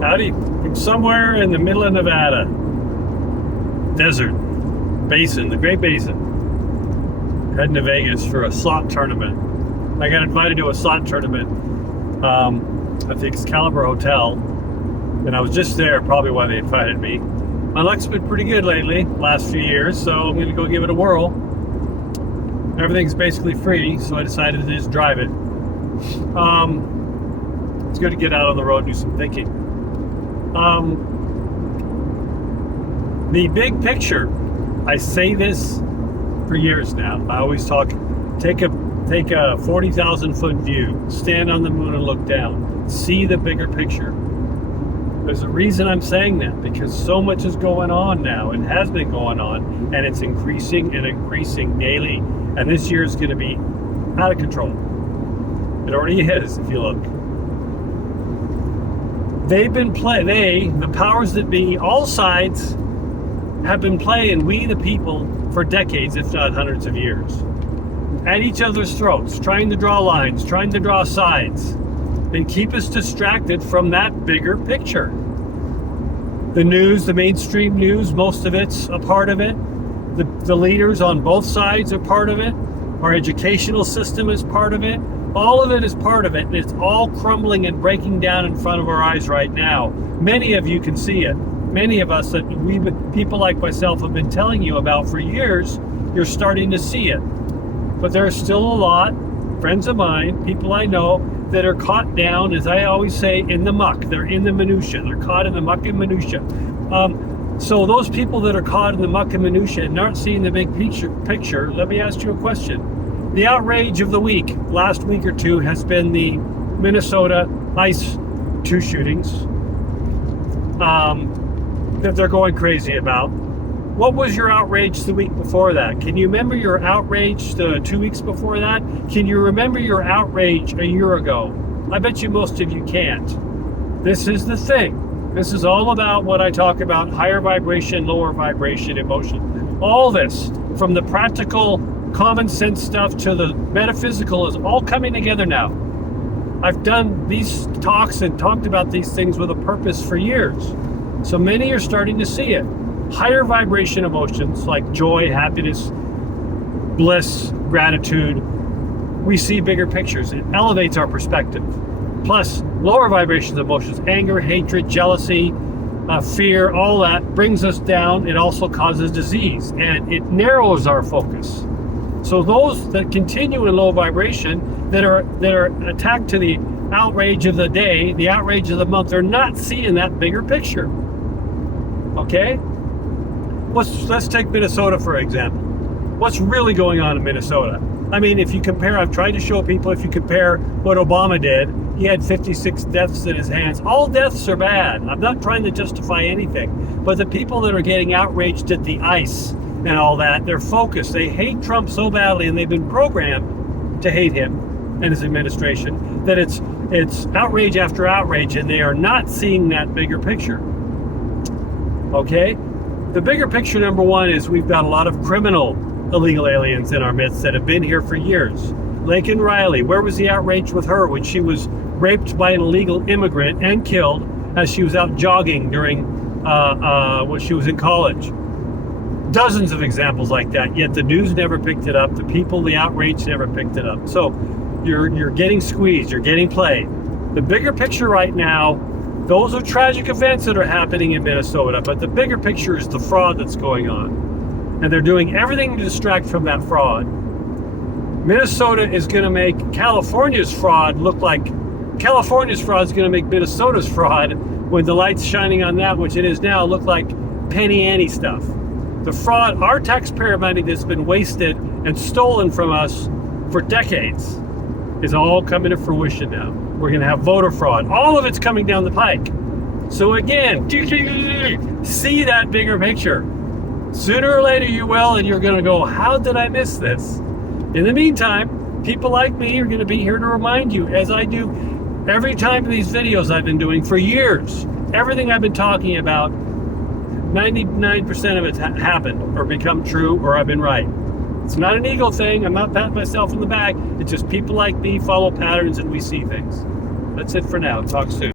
Howdy, from somewhere in the middle of Nevada. Desert. Basin, the Great Basin. Heading to Vegas for a slot tournament. I got invited to a slot tournament at the Excalibur Hotel. And I was just there, probably why they invited me. My luck's been pretty good lately, last few years, so I'm gonna go give it a whirl. Everything's basically free, so I decided to just drive it. It's good to get out on the road and do some thinking. The big picture, I say this for years now. I always talk, take a 40,000 foot view, stand on the moon and look down, see the bigger picture. There's a reason I'm saying that, because so much is going on now. It has been going on, and it's increasing and increasing daily. And this year is going to be out of control. It already is, if you look. They've been the powers that be, all sides, have been playing we the people for decades, if not hundreds of years, at each other's throats, trying to draw lines, trying to draw sides, and keep us distracted from that bigger picture. The news, the mainstream news, most of it's a part of it. The leaders on both sides are part of it. Our educational system is part of it. All of it is part of it, and it's all crumbling and breaking down in front of our eyes right now. Many of you can see it. Many of us, people like myself, have been telling you about for years. You're starting to see it. But there are still a lot, friends of mine, people I know, that are caught down, as I always say, in the muck. They're in the minutia. They're caught in the muck and minutia. So those people that are caught in the muck and minutia and aren't seeing the big picture, let me ask you a question. The outrage of the week, last week or two, has been the Minnesota ICE 2 shootings that they're going crazy about. What was your outrage the week before that? Can you remember your outrage 2 weeks before that? Can you remember your outrage a year ago? I bet you most of you can't. This is the thing. This is all about what I talk about, higher vibration, lower vibration, emotion. All this, from the practical, common sense stuff to the metaphysical, is all coming together now. I've done these talks and talked about these things with a purpose for years. So many are starting to see it. Higher vibration emotions like joy, happiness, bliss, gratitude. We see bigger pictures. It elevates our perspective. Plus, lower vibrations emotions, anger, hatred, jealousy, fear, all that brings us down. It also causes disease, and it narrows our focus. So those that continue in low vibration, that are attacked to the outrage of the day, the outrage of the month, they're not seeing that bigger picture. Okay? Let's take Minnesota for example. What's really going on in Minnesota? I mean, if you compare, I've tried to show people, if you compare what Obama did, he had 56 deaths in his hands. All deaths are bad. I'm not trying to justify anything, but the people that are getting outraged at the ICE and all that, they're focused. They hate Trump so badly, and they've been programmed to hate him and his administration, that it's outrage after outrage, and they are not seeing that bigger picture. Okay? The bigger picture, number one, is we've got a lot of criminal illegal aliens in our midst that have been here for years. Laken Riley, where was the outrage with her when she was raped by an illegal immigrant and killed as she was out jogging during when she was in college? Dozens of examples like that, yet the news never picked it up. The people, the outrage never picked it up. So you're getting squeezed, you're getting played. The bigger picture right now, those are tragic events that are happening in Minnesota, but the bigger picture is the fraud that's going on. And they're doing everything to distract from that fraud. Minnesota is going to make California's fraud look like California's fraud is going to make Minnesota's fraud, when the light's shining on that, which it is now, look like penny ante stuff. The fraud, our taxpayer money that's been wasted and stolen from us for decades, is all coming to fruition now. We're going to have voter fraud. All of it's coming down the pike. So again, see that bigger picture. Sooner or later you will, and you're going to go, how did I miss this? In the meantime, people like me are going to be here to remind you, as I do every time in these videos I've been doing for years. Everything I've been talking about, 99% of it's happened or become true, or I've been right. It's not an ego thing. I'm not patting myself in the back. It's just people like me follow patterns and we see things. That's it for now. Talk soon.